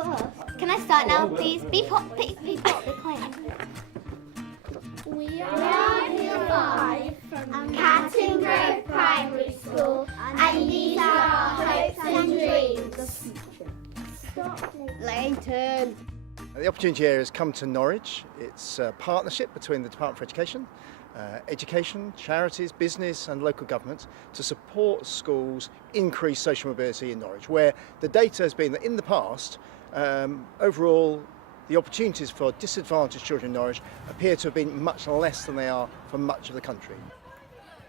Can I start now, please? Be quiet. We are Hill 5 from Catton Grove Primary School, and these are our hopes and dreams. Leighton. The Opportunity Area has come to Norwich. It's a partnership between the Department for Education, education, charities, business and local government to support schools increase social mobility in Norwich, where the data has been that in the past, overall, the opportunities for disadvantaged children in Norwich appear to have been much less than they are for much of the country.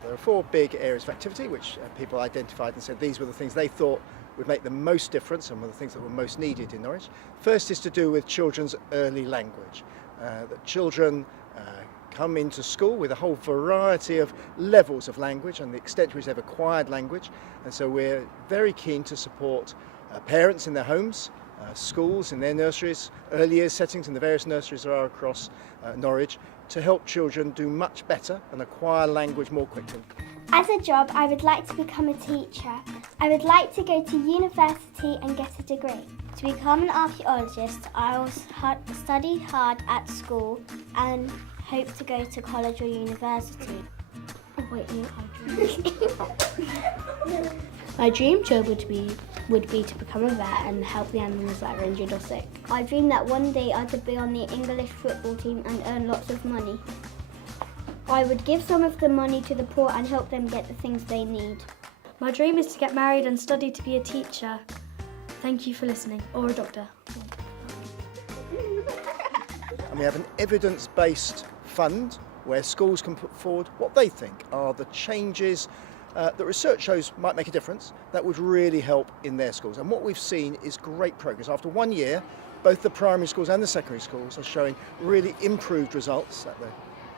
There are 4 big areas of activity which people identified and said these were the things they thought would make the most difference and were the things that were most needed in Norwich. First is to do with children's early language. That children come into school with a whole variety of levels of language and the extent to which they've acquired language, and so we're very keen to support parents in their homes, schools in their nurseries, early years settings in the various nurseries there are across Norwich, to help children do much better and acquire language more quickly. As a job, I would like to become a teacher. I would like to go to university and get a degree. To become an archaeologist, I will study hard at school and hope to go to college or university. Oh, wait, My dream job would be to become a vet and help the animals that are injured or sick. I dream that one day I could be on the English football team and earn lots of money. I would give some of the money to the poor and help them get the things they need. My dream is to get married and study to be a teacher. Thank you for listening, or a doctor. And we have an evidence-based fund where schools can put forward what they think are the changes that research shows might make a difference that would really help in their schools. And what we've seen is great progress. After 1 year, both the primary schools and the secondary schools are showing really improved results at the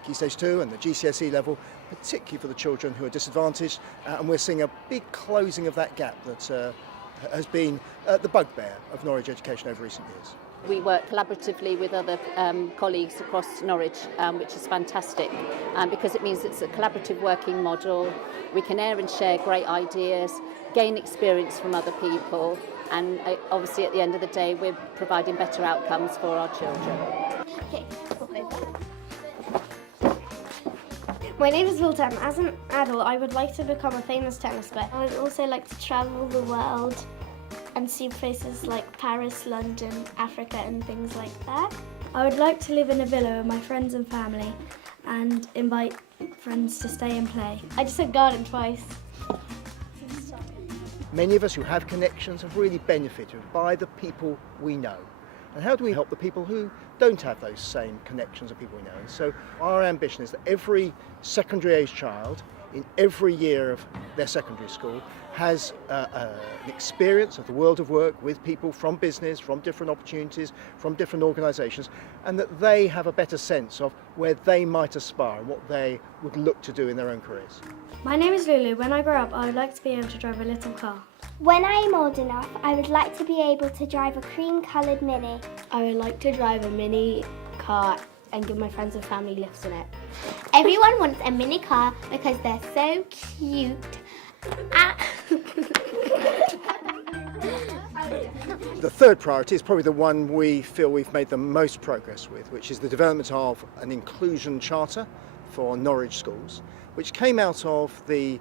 Key Stage 2 and the GCSE level, particularly for the children who are disadvantaged, and we're seeing a big closing of that gap that has been the bugbear of Norwich education over recent years. We work collaboratively with other colleagues across Norwich, which is fantastic because it means it's a collaborative working model. We can air and share great ideas, gain experience from other people, and obviously at the end of the day we're providing better outcomes for our children. Okay. My name is Wilton. As an adult, I would like to become a famous tennis player. I would also like to travel the world and see places like Paris, London, Africa and things like that. I would like to live in a villa with my friends and family and invite friends to stay and play. I just said garden twice. Many of us who have connections have really benefited by the people we know. And how do we help the people who don't have those same connections of people we know? And so our ambition is that every secondary age child in every year of their secondary school has an experience of the world of work with people from business, from different opportunities, from different organisations, and that they have a better sense of where they might aspire and what they would look to do in their own careers. My name is Lulu. When I grow up, I would like to be able to drive a little car. When I am old enough, I would like to be able to drive a cream-coloured Mini. I would like to drive a mini car and give my friends and family lifts in it. Everyone wants a mini car because they're so cute. The third priority is probably the one we feel we've made the most progress with, which is the development of an inclusion charter for Norwich schools, which came out of the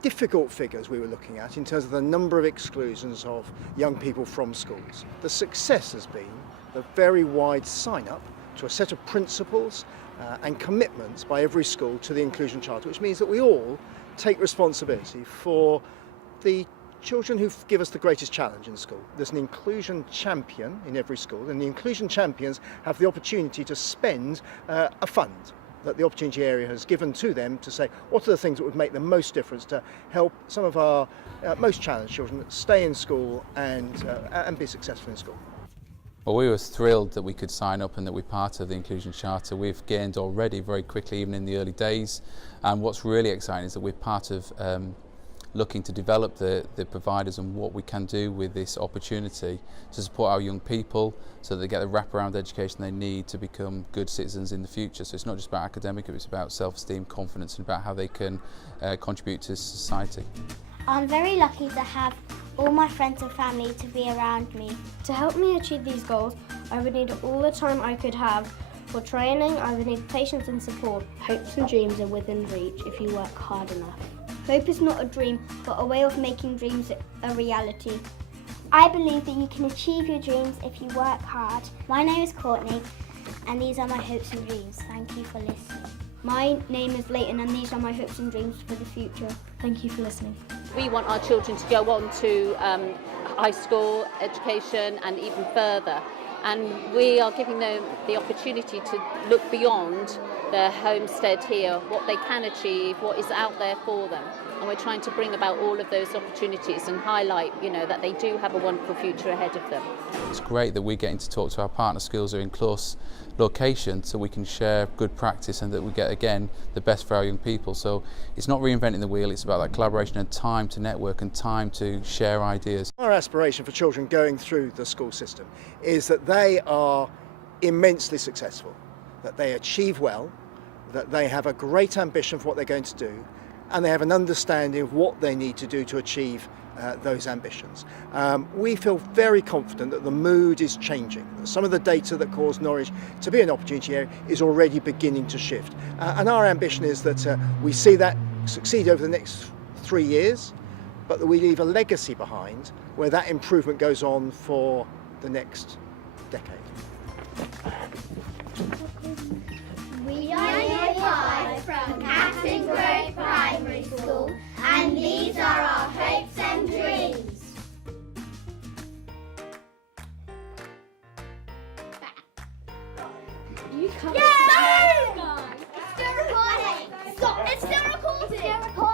difficult figures we were looking at in terms of the number of exclusions of young people from schools. The success has been the very wide sign-up to a set of principles and commitments by every school to the Inclusion Charter, which means that we all take responsibility for the children who give us the greatest challenge in school. There's an inclusion champion in every school, and the inclusion champions have the opportunity to spend a fund that the Opportunity Area has given to them to say what are the things that would make the most difference to help some of our most challenged children stay in school and be successful in school. Well, we were thrilled that we could sign up and that we're part of the Inclusion Charter. We've gained already very quickly, even in the early days, and what's really exciting is that we're part of looking to develop the providers and what we can do with this opportunity to support our young people so that they get the wraparound education they need to become good citizens in the future. So it's not just about academic, it's about self-esteem, confidence, and about how they can contribute to society. I'm very lucky to have all my friends and family to be around me. To help me achieve these goals, I would need all the time I could have. For training, I would need patience and support. Hopes and dreams are within reach if you work hard enough. Hope is not a dream, but a way of making dreams a reality. I believe that you can achieve your dreams if you work hard. My name is Courtney, and these are my hopes and dreams. Thank you for listening. My name is Leighton, and these are my hopes and dreams for the future. Thank you for listening. We want our children to go on to high school education and even further. And we are giving them the opportunity to look beyond their homestead here, what they can achieve, what is out there for them. And we're trying to bring about all of those opportunities and highlight, that they do have a wonderful future ahead of them. It's great that we're getting to talk to our partner schools who are in close location so we can share good practice and that we get, again, the best for our young people. So it's not reinventing the wheel, it's about that collaboration and time to network and time to share ideas. Our aspiration for children going through the school system is that they are immensely successful, that they achieve well, that they have a great ambition for what they're going to do, and they have an understanding of what they need to do to achieve those ambitions. We feel very confident that the mood is changing. Some of the data that caused Norwich to be an opportunity area is already beginning to shift. And our ambition is that we see that succeed over the next 3 years, but that we leave a legacy behind where that improvement goes on for the next decade. We are Year 5 from Catton Grove Primary School, and these are our hopes and dreams. You come. Yay! It's still recording! Stop! It's still recording!